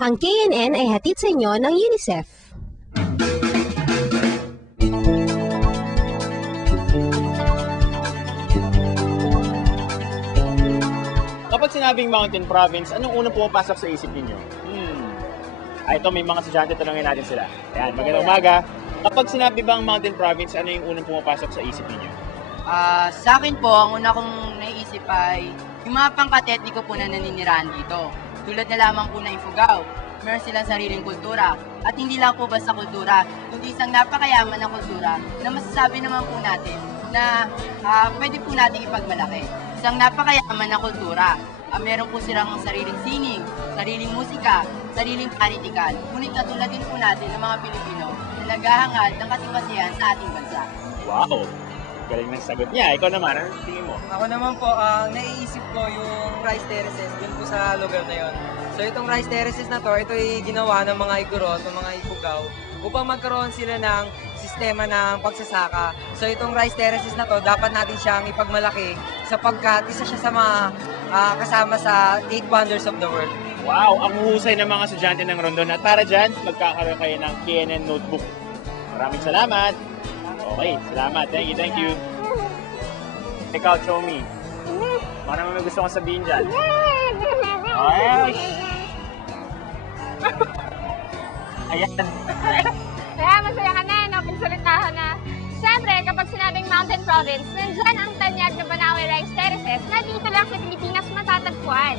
Ang KNN ay hatid sa inyo ng UNICEF. Kapag sinabing Mountain Province, anong unang pumapasok sa isip ninyo? Ito, may mga estudyante, tanongin natin sila. Ayan, magandang umaga. Kapag sinabi bang Mountain Province, ano yung unang pumapasok sa isip ninyo? Sa akin po, ang una kong naisip ay yung mga pangkatetniko po na naninirahan dito. Tulad na lamang po na Ifugao, meron silang sariling kultura. At hindi lang po basta kultura, kundi isang napakayaman na kultura na masasabi naman po natin na pwede po natin ipagmalaki. Isang napakayaman na kultura. Meron po silang sariling sining, sariling musika, sariling panitikan. Ngunit katulad din po natin ng mga Pilipino na naghahangad ng katiwasihan sa ating bansa. Wow! Galing ng sagot niya. Ikaw naman, ano tingin mo? Ako naman po, naiisip ko yung rice terraces dun po sa lugar na yon. So itong rice terraces na to, ito ay ginawa ng mga Igorot, ng mga Ifugao, upang magkaroon sila ng sistema ng pagsasaka. So itong rice terraces na to, dapat natin siyang ipagmalaki sapagkat isa siya sa mga kasama sa 8 wonders of the world. Wow! Ang husay ng mga estudyante ng Rondon. At tara dyan, magkakaroon kayo ng KNN notebook. Maraming salamat! Okay, salamat. Thank you. Ikaw, Chomi. Parang may gusto kong sabihin dyan. Ay! Ayan. Kaya masaya ka na, napagsalitahan na. Siyempre, kapag sinabing Mountain Province, nandyan ang tanyag na Banawe Rice Terraces na dito lang sa Pilipinas matatagpuan.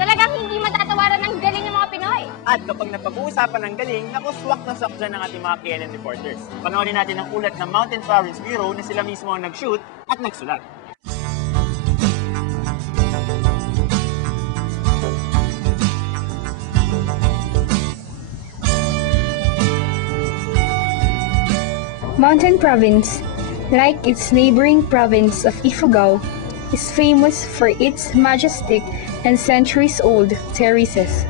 Talagang hindi matatawaran ng galing ng mga Pinoy. At kapag napag-uusapan ng galing, naku, swak na swak dyan ng ating mga KNN reporters. Panoorin natin ang ulat ng Mountain Province Bureau na sila mismo ang nag-shoot at nagsulat. Mountain Province, like its neighboring province of Ifugao, is famous for its majestic and centuries-old terraces.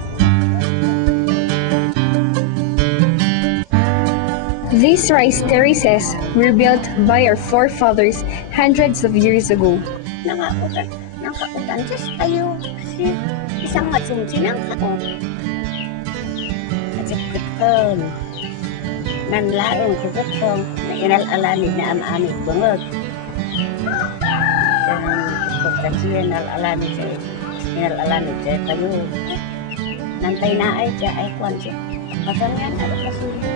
These rice terraces were built by our forefathers hundreds of years ago. Nangkakutan just tayo kasi isang matsunsin ang ako. At sikutong nanlaong sikutong na inalalanid na amamit bungod. Sikutong siya inalalanid sa inalalanid sa tayo. Nantay na ay siya ay kwan siya. Pasangan at kasunod.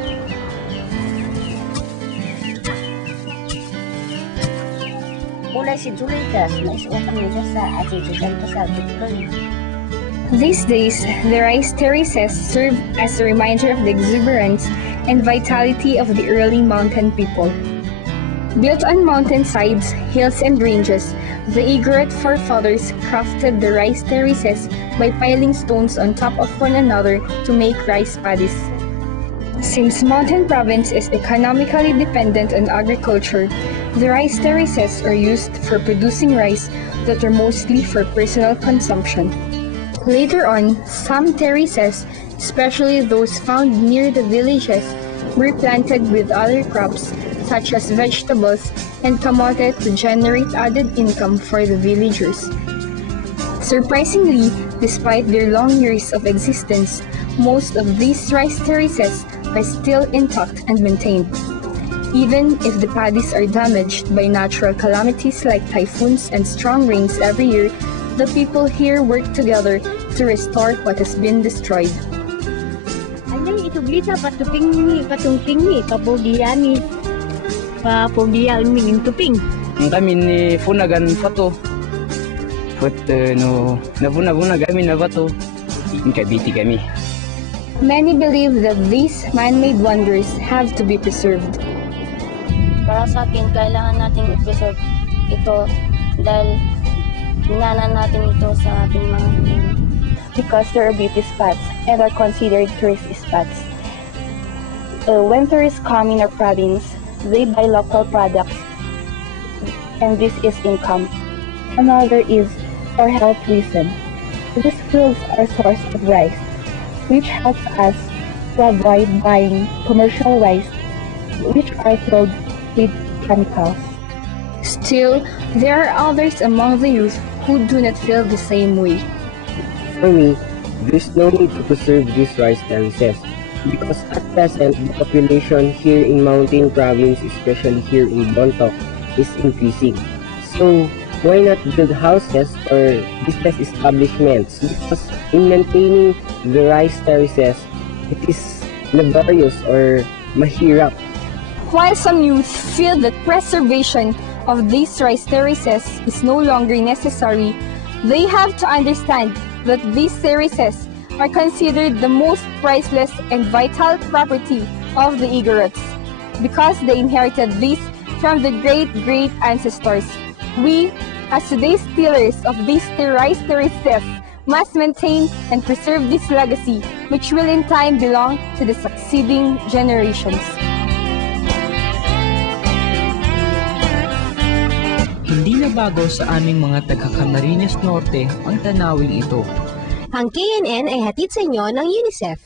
Mulai si Julitas, naisuotang niya sa atigigan pa sa Bitcoin. These days, the rice terraces serve as a reminder of the exuberance and vitality of the early mountain people. Built on mountain sides, hills, and ranges, the Igorot forefathers crafted the rice terraces by piling stones on top of one another to make rice paddies. Since Mountain Province is economically dependent on agriculture, the rice terraces are used for producing rice that are mostly for personal consumption. Later on, some terraces, especially those found near the villages, were planted with other crops such as vegetables and kamote to generate added income for the villagers. Surprisingly, despite their long years of existence, most of these rice terraces are still intact and maintained. Even if the paddies are damaged by natural calamities like typhoons and strong rains every year, the people here work together to restore what has been destroyed. Anay ituglita patungping ni pabugian ni pabugian ni tuping. Kami ni funagan fato. No nabuna kami na fato. Inkabiti kami. Many believe that these man-made wonders have to be preserved. Para sa akin, kailangan natin i-preserve ito dahil inanan natin ito sa ating mga because they are beauty spots and are considered tourist spots. When tourists come in our province, they buy local products and this is income. Another is for health reason. These fields are source of rice, which helps us to avoid buying commercial rice, which are filled with chemicals. Still, there are others among the youth who do not feel the same way. For me, There's no need to preserve these rice terraces because at present the population here in Mountain Province, especially here in Bontoc, is increasing. So why not build houses or business establishments? Because in maintaining the rice terraces, it is laborious or mahirap. While some youth feel that preservation of these rice terraces is no longer necessary, they have to understand that these terraces are considered the most priceless and vital property of the Igorots because they inherited this from the great ancestors. We, as today's stealers of these rice terraces, must maintain and preserve this legacy which will in time belong to the succeeding generations. Hindi na bago sa aming mga taga-Camarines Norte ang tanawing ito. Ang KNN ay hatid sa inyo ng UNICEF.